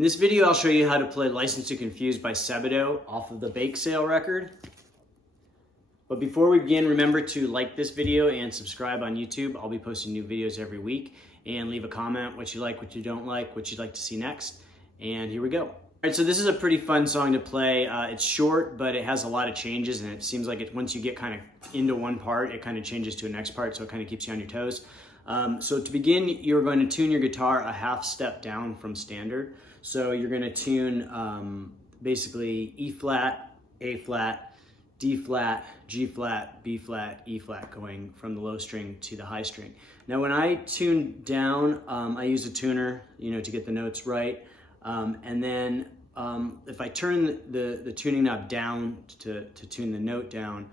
In this video, I'll show you how to play License to Confuse by Sebadoh off of the Bakesale record. But before we begin, remember to like this video and subscribe on YouTube. I'll be posting new videos every week, and leave a comment what you like, what you don't like, what you'd like to see next. And here we go. All right, so this is a pretty fun song to play. It's short, but it has a lot of changes, and it seems like once you get kind of into one part, it kind of changes to a next part, so it kind of keeps you on your toes. So to begin, you're going to tune your guitar a half step down from standard. So you're going to tune basically E flat, A flat, D flat, G flat, B flat, E flat, going from the low string to the high string. Now when I tune down, I use a tuner, to get the notes right. And then if I turn the tuning knob down to tune the note down,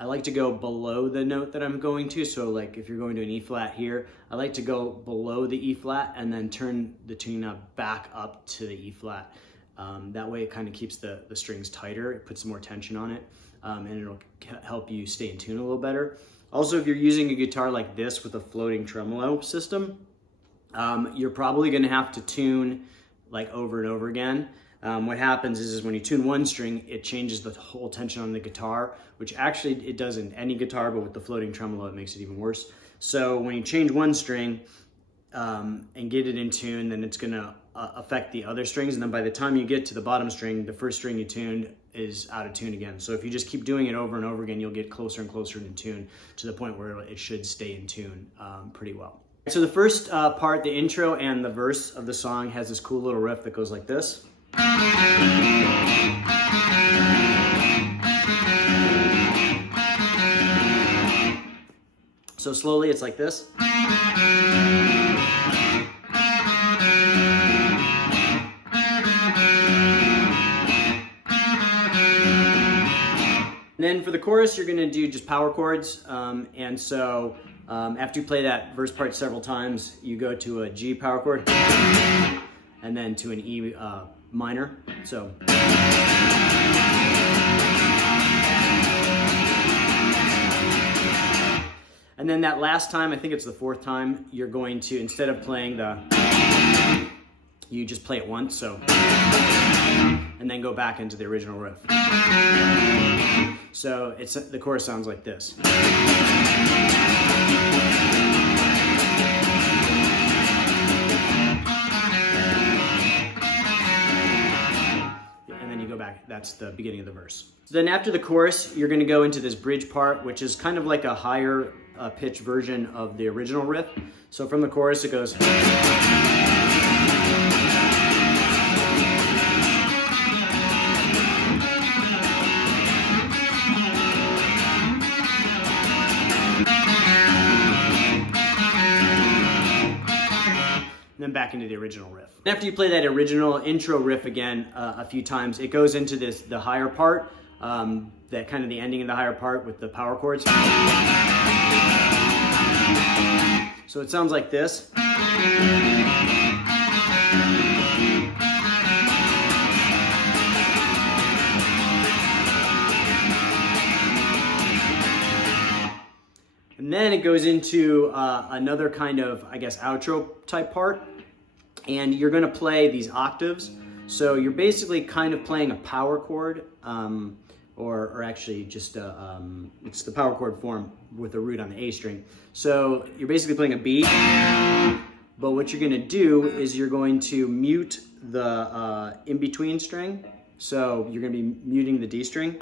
I like to go below the note that I'm going to. So like if you're going to an E flat here, I like to go below the E flat and then turn the tuning knob back up to the E flat. That way it kind of keeps the strings tighter, it puts some more tension on it, and it'll help you stay in tune a little better. Also, if you're using a guitar like this with a floating tremolo system, you're probably gonna have to tune like over and over again. What happens is when you tune one string, it changes the whole tension on the guitar, which actually it does in any guitar, but with the floating tremolo, it makes it even worse. So when you change one string and get it in tune, then it's gonna affect the other strings. And then by the time you get to the bottom string, the first string you tuned is out of tune again. So if you just keep doing it over and over again, you'll get closer and closer in tune to the point where it should stay in tune pretty well. So the first part, the intro and the verse of the song, has this cool little riff that goes like this. So slowly it's like this. And then for the chorus, you're gonna do just power chords. And so after you play that verse part several times, you go to a G power chord and then to an E minor. So. And then that last time, I think it's the fourth time, you're going to, instead of playing you just play it once, so. And then go back into the original riff. So the chorus sounds like this. And then you go back, that's the beginning of the verse. So then after the chorus, you're gonna go into this bridge part, which is kind of like a higher pitch version of the original riff. So from the chorus, it goes. And then back into the original riff. After you play that original intro riff again a few times, it goes into the higher part, that kind of the ending of the higher part with the power chords. So it sounds like this. And then it goes into another kind of, I guess, outro type part. And you're gonna play these octaves. So you're basically kind of playing a power chord, or actually just it's the power chord form with a root on the A string. So you're basically playing a B, but what you're gonna do is you're going to mute the in-between string. So you're gonna be muting the D string,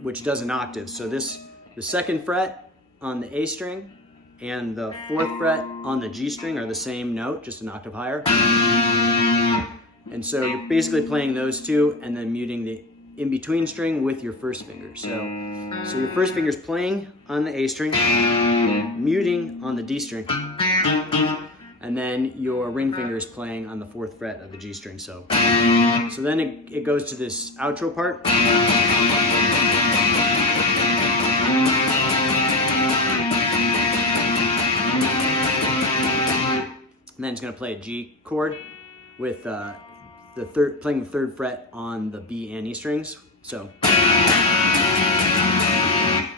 which does an octave. So the second fret on the A string and the fourth fret on the G string are the same note, just an octave higher. And so you're basically playing those two and then muting the in-between string with your first finger. So your first finger's playing on the A string, muting on the D string, and then your ring finger is playing on the fourth fret of the G string. So then it goes to this outro part. And then it's going to play a G chord with playing the third fret on the B and E strings. So,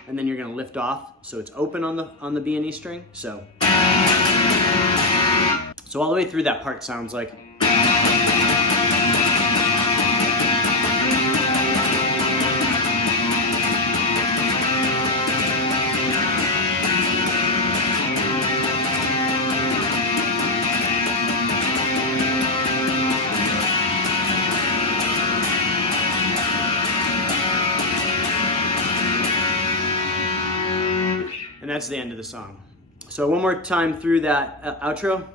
and then you're going to lift off, so it's open on the B and E string. So all the way through that part sounds like. And that's the end of the song. So one more time through that outro.